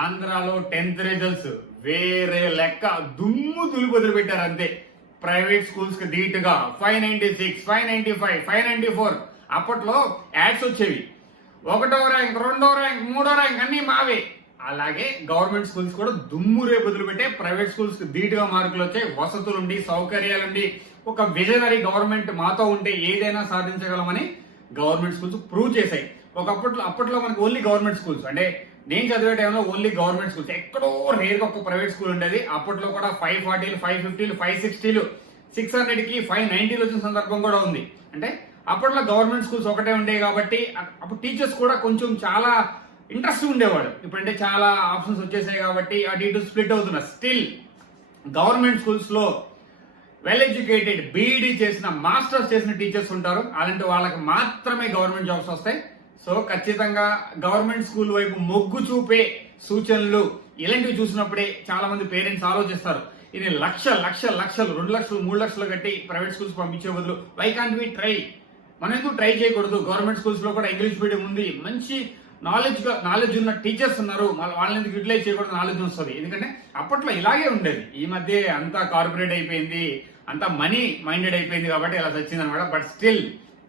ఆంధ్రాలో 10th results వేరే లెక్క దుమ్ము దులుపు పెట్టారు అంతే. ప్రైవేట్ స్కూల్స్ కి ధీటుగా 596, 595, 594 అప్పట్లో యాడ్స్ వచ్చేవి. 1వ ర్యాంక్, 2వ ర్యాంక్, 3వ ర్యాంక్ అన్ని మావే. అలాగే గవర్నమెంట్ స్కూల్స్ కూడా దుమ్ము రేపు వదిలిపెట్టే ప్రైవేట్ స్కూల్స్ కి ధీటుగా మార్కులు వచ్చాయి. వసతులుండి, సౌకర్యాలుండి, ఒక విజనరీ గవర్నమెంట్ మాతో ఉంటే ఏదైనా సాధించగలమని గవర్నమెంట్ స్కూల్స్ ప్రూవ్ చేశాయి. అప్పట్లో మనకి ఓన్లీ గవర్నమెంట్ స్కూల్స్, అంటే నేను చదివే టైంలో ఓన్లీ గవర్నమెంట్ స్కూల్స్, ఎక్కడో రేరుగా ఒక ప్రైవేట్ స్కూల్ ఉండేది. అప్పట్లో కూడా 540, 550, 560, 600కి 590 వచ్చిన సందర్భం కూడా ఉంది. అంటే అప్పట్లో గవర్నమెంట్ స్కూల్స్ ఒకటే ఉండేవి కాబట్టి అప్పుడు టీచర్స్ కూడా కొంచెం చాలా ఇంట్రెస్ట్ ఉండేవాడు. ఇప్పుడంటే చాలా ఆప్షన్స్ వచ్చేసాయి కాబట్టి అటు ఇటు స్ప్లిట్ అవుతున్నారు. స్టిల్ గవర్నమెంట్ స్కూల్స్ లో వెల్ ఎడ్యుకేటెడ్ బీఈడీ చేసిన, మాస్టర్స్ చేసిన టీచర్స్ ఉంటారు. అలాంటి వాళ్ళకి మాత్రమే గవర్నమెంట్ జాబ్స్ వస్తాయి. సో ఖచ్చితంగా గవర్నమెంట్ స్కూల్ వైపు మొగ్గు చూపే సూచనలు ఇలాంటివి చూసినప్పుడే చాలా మంది పేరెంట్స్ ఆలోచిస్తారు, ఇది లక్షలు 2 లక్షలు 3 లక్షలు కట్టి ప్రైవేట్ స్కూల్స్ పంపించే బదులు వై కాంట్ వి ట్రై, మనం ఎందుకు ట్రై చేయకూడదు? గవర్నమెంట్ స్కూల్స్ లో కూడా ఇంగ్లీష్ మీడియం ఉంది, మంచి నాలెడ్జ్ ఉన్న టీచర్స్ ఉన్నారు, వాళ్ళని ఎందుకు యూటిలైజ్ చేయకూడదు? నాలెడ్జ్ వస్తుంది. ఎందుకంటే అప్పట్లో ఇలాగే ఉండేది. ఈ మధ్య అంతా కార్పొరేట్ అయిపోయింది, అంతా మనీ మైండెడ్ అయిపోయింది కాబట్టి ఇలా వచ్చింది అనమాట. బట్ స్టిల్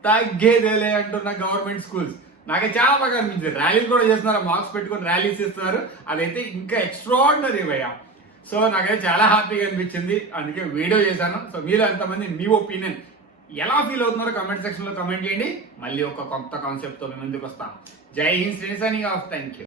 తగ్గేదేలే అంటున్న గవర్నమెంట్ స్కూల్స్ నాకు చాలా బాగా అనిపించింది. ర్యాలీలు కూడా చేస్తున్నారు, మార్క్స్ పెట్టుకుని ర్యాలీస్ ఇస్తున్నారు, అదైతే ఇంకా ఎక్స్ట్రాడినరీ భయ్యా. సో నాకైతే చాలా హ్యాపీగా అనిపించింది, అందుకే వీడియో చేశాను. సో మీరు ఎంతమంది మీ ఒపీనియన్ ఎలా ఫీల్ అవుతున్నారో కమెంట్ సెక్షన్ లో కమెంట్ చేయండి. మళ్ళీ ఒక కొత్త కాన్సెప్ట్ తో మేము ముందుకు వస్తాం. జై హింద్, థ్యాంక్ యూ.